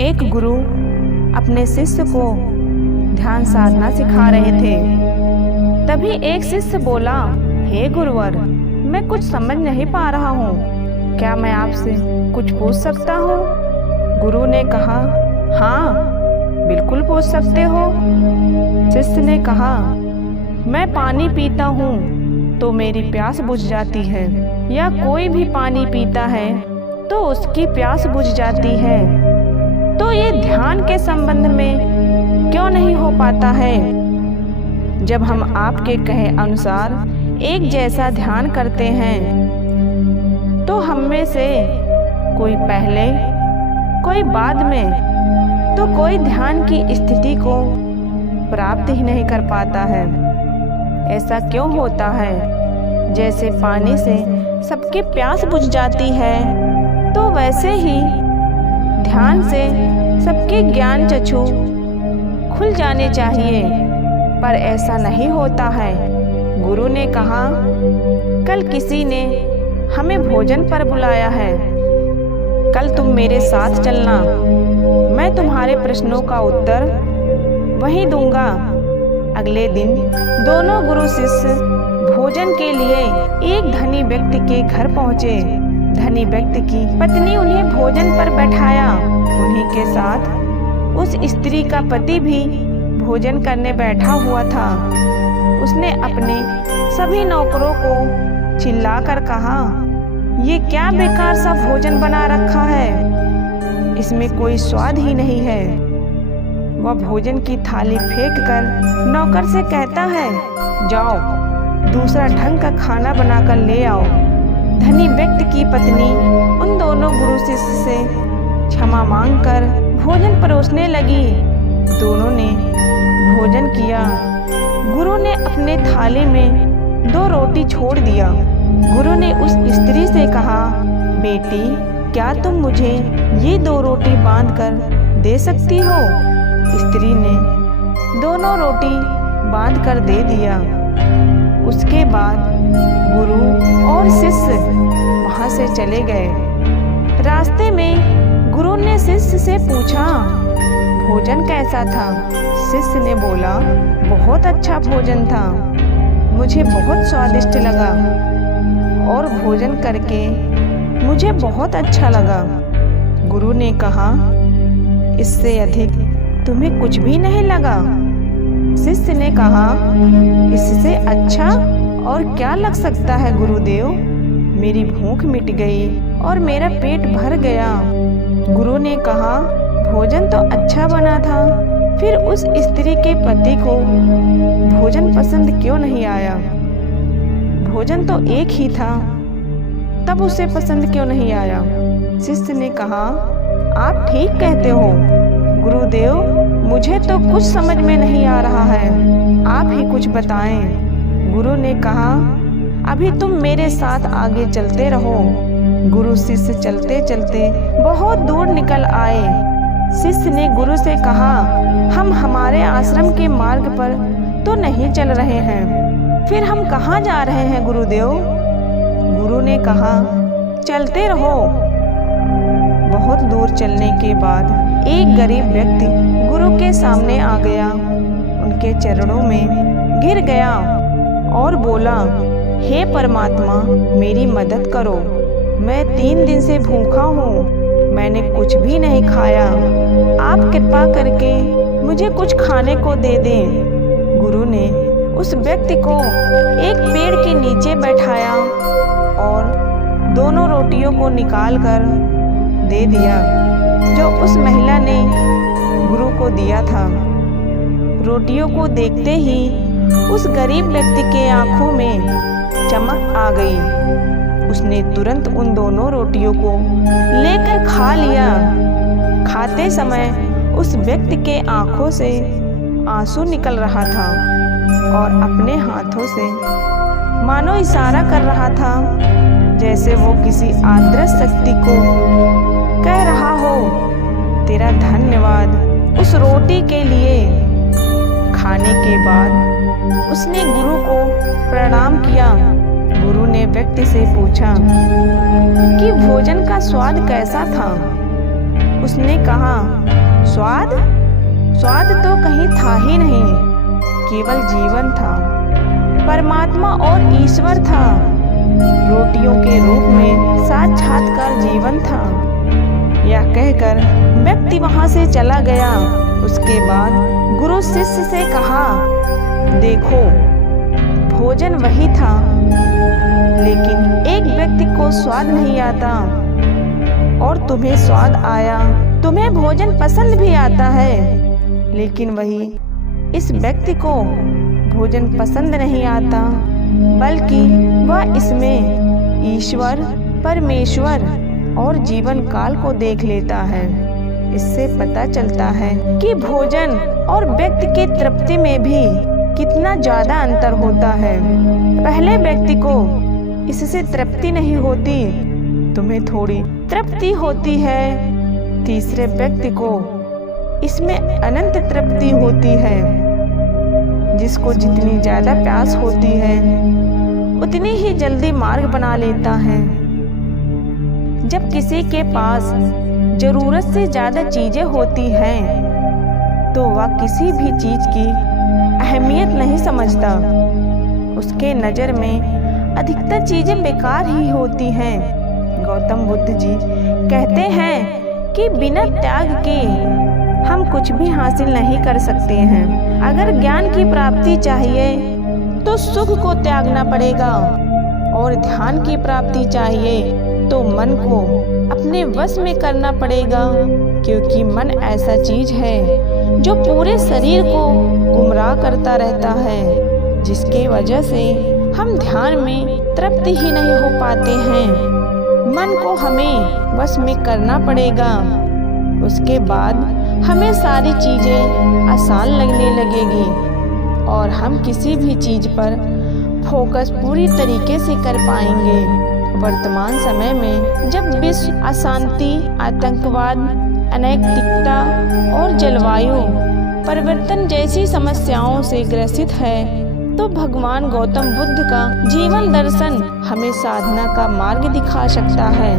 एक गुरु अपने शिष्य को ध्यान साधना सिखा रहे थे। तभी एक शिष्य बोला, हे गुरुवर, मैं कुछ समझ नहीं पा रहा हूँ, क्या मैं आपसे कुछ पूछ सकता हूँ? गुरु ने कहा, हाँ बिल्कुल पूछ सकते हो। शिष्य ने कहा, मैं पानी पीता हूँ तो मेरी प्यास बुझ जाती है, या कोई भी पानी पीता है तो उसकी प्यास बुझ जाती है, तो ये ध्यान के संबंध में क्यों नहीं हो पाता है? जब हम आपके कहे अनुसार एक जैसा ध्यान करते हैं तो हम में से कोई पहले कोई बाद में तो कोई ध्यान की स्थिति को प्राप्त ही नहीं कर पाता है। ऐसा क्यों होता है? जैसे पानी से सबकी प्यास बुझ जाती है, तो वैसे ही ध्यान से सबके ज्ञान चक्षु खुल जाने चाहिए, पर ऐसा नहीं होता है। गुरु ने कहा, कल किसी ने हमें भोजन पर बुलाया है, कल तुम मेरे साथ चलना, मैं तुम्हारे प्रश्नों का उत्तर वहीं दूंगा। अगले दिन दोनों गुरु शिष्य भोजन के लिए एक धनी व्यक्ति के घर पहुँचे। धनी व्यक्ति की पत्नी उन्हें भोजन पर बैठाया। उन्हीं के साथ उस स्त्री का पति भी भोजन करने बैठा हुआ था। उसने अपने सभी नौकरों को चिल्लाकर कहा, ये क्या बेकार सा भोजन बना रखा है, इसमें कोई स्वाद ही नहीं है। वह भोजन की थाली फेंककर नौकर से कहता है, जाओ दूसरा ढंग का खाना बनाकर ले आओ। धनी व्यक्ति की पत्नी उन दोनों गुरु शिष्य से क्षमा मांगकर भोजन परोसने लगी। दोनों ने भोजन किया। गुरु ने अपने थाली में 2 रोटी छोड़ दिया। गुरु ने उस स्त्री से कहा, बेटी क्या तुम मुझे ये 2 रोटी बांध कर दे सकती हो? स्त्री ने दोनों रोटी बांध कर दे दिया। उसके बाद गुरु और शिष्य वहाँ से चले गए। रास्ते में गुरु ने शिष्य से पूछा, भोजन कैसा था? शिष्य ने बोला, बहुत अच्छा भोजन था, मुझे बहुत स्वादिष्ट लगा और भोजन करके मुझे बहुत अच्छा लगा। गुरु ने कहा, इससे अधिक तुम्हें कुछ भी नहीं लगा? शिष्य ने कहा, इससे अच्छा और क्या लग सकता है गुरुदेव, मेरी भूख मिट गई और मेरा पेट भर गया। गुरु ने कहा, भोजन तो अच्छा बना था, फिर उस स्त्री के पति को भोजन पसंद क्यों नहीं आया? भोजन तो एक ही था, तब उसे पसंद क्यों नहीं आया? शिष्य ने कहा, आप ठीक कहते हो गुरुदेव, मुझे तो कुछ समझ में नहीं आ रहा है, आप ही कुछ बताएं। गुरु ने कहा, अभी तुम मेरे साथ आगे चलते रहो। गुरु शिष्य चलते चलते बहुत दूर निकल आए। शिष्य ने गुरु से कहा, हम हमारे आश्रम के मार्ग पर तो नहीं चल रहे हैं, फिर हम कहाँ जा रहे हैं गुरुदेव? गुरु ने कहा, चलते रहो। बहुत दूर चलने के बाद एक गरीब व्यक्ति गुरु के सामने आ गया, उनके चरणों में गिर गया और बोला, हे परमात्मा मेरी मदद करो, मैं 3 दिन से भूखा हूँ, मैंने कुछ भी नहीं खाया, आप कृपा करके मुझे कुछ खाने को दे दें। गुरु ने उस व्यक्ति को एक पेड़ के नीचे बैठाया और दोनों रोटियों को निकाल कर दे दिया जो उस महिला ने गुरु को दिया था। रोटियों को देखते ही उस गरीब व्यक्ति के आंखों में चमक आ गई। उसने तुरंत उन दोनों रोटियों को लेकर खा लिया। खाते समय उस व्यक्ति के आंखों से आंसू निकल रहा था और अपने हाथों से मानो इशारा कर रहा था, जैसे वो किसी आदर्श शक्ति को कह रहा हो, तेरा धन्यवाद उस रोटी के लिए। खाने के बाद उसने गुरु को प्रणाम किया। गुरु ने व्यक्ति से पूछा कि भोजन का स्वाद कैसा था? उसने कहा, स्वाद? स्वाद तो कहीं था ही नहीं, केवल जीवन था, परमात्मा और ईश्वर था, रोटियों के रूप में साक्षात्कार जीवन था। यह कहकर व्यक्ति वहां से चला गया। उसके बाद गुरु शिष्य से कहा, देखो, भोजन वही था, लेकिन एक व्यक्ति को स्वाद नहीं आता और तुम्हें स्वाद आया। तुम्हें भोजन पसंद भी आता है, लेकिन वही इस व्यक्ति को भोजन पसंद नहीं आता, बल्कि वह इसमें ईश्वर, परमेश्वर और जीवन काल को देख लेता है। इससे पता चलता है कि भोजन और व्यक्ति की तृप्ति में भी कितना ज्यादा अंतर होता है। पहले व्यक्ति को इससे तृप्ति नहीं होती, तुम्हें थोड़ी तृप्ति होती है। तीसरे व्यक्ति को इसमें अनंत तृप्ति होती है। जिसको जितनी ज्यादा प्यास होती है, उतनी ही जल्दी मार्ग बना लेता है। जब किसी के पास जरूरत से ज्यादा चीजें होती हैं, तो वह किसी भी चीज की अहमियत नहीं समझता। उसके नजर में अधिकतर चीजें बेकार ही होती हैं। गौतम बुद्ध जी कहते हैं कि बिना त्याग के हम कुछ भी हासिल नहीं कर सकते हैं। अगर ज्ञान की प्राप्ति चाहिए तो सुख को त्यागना पड़ेगा, और ध्यान की प्राप्ति चाहिए तो मन को अपने वश में करना पड़ेगा, क्योंकि मन ऐसा चीज है जो पूरे शरीर को गुमराह करता रहता है, जिसके वजह से हम ध्यान में तृप्त ही नहीं हो पाते हैं। मन को हमें वश में करना पड़ेगा, उसके बाद हमें सारी चीजें आसान लगने लगेगी और हम किसी भी चीज पर फोकस पूरी तरीके से कर पाएंगे। वर्तमान समय में जब विश्व अशांति, आतंकवाद, अनैतिकता और जलवायु परिवर्तन जैसी समस्याओं से ग्रसित है, तो भगवान गौतम बुद्ध का जीवन दर्शन हमें साधना का मार्ग दिखा सकता है।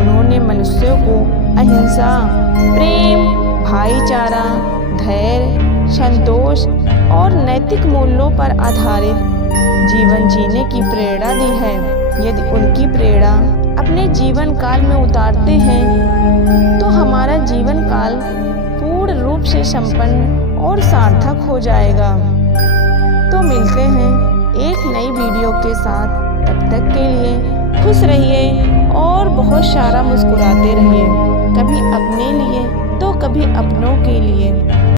उन्होंने मनुष्यों को अहिंसा, प्रेम, भाईचारा, धैर्य, संतोष और नैतिक मूल्यों पर आधारित जीवन जीने की प्रेरणा दी है। यदि उनकी प्रेरणा अपने जीवन काल में उतारते हैं, तो हमारा जीवन काल पूर्ण रूप से संपन्न और सार्थक हो जाएगा। तो मिलते हैं एक नई वीडियो के साथ। तब तक के लिए खुश रहिए और बहुत सारा मुस्कुराते रहिए, कभी अपने लिए तो कभी अपनों के लिए।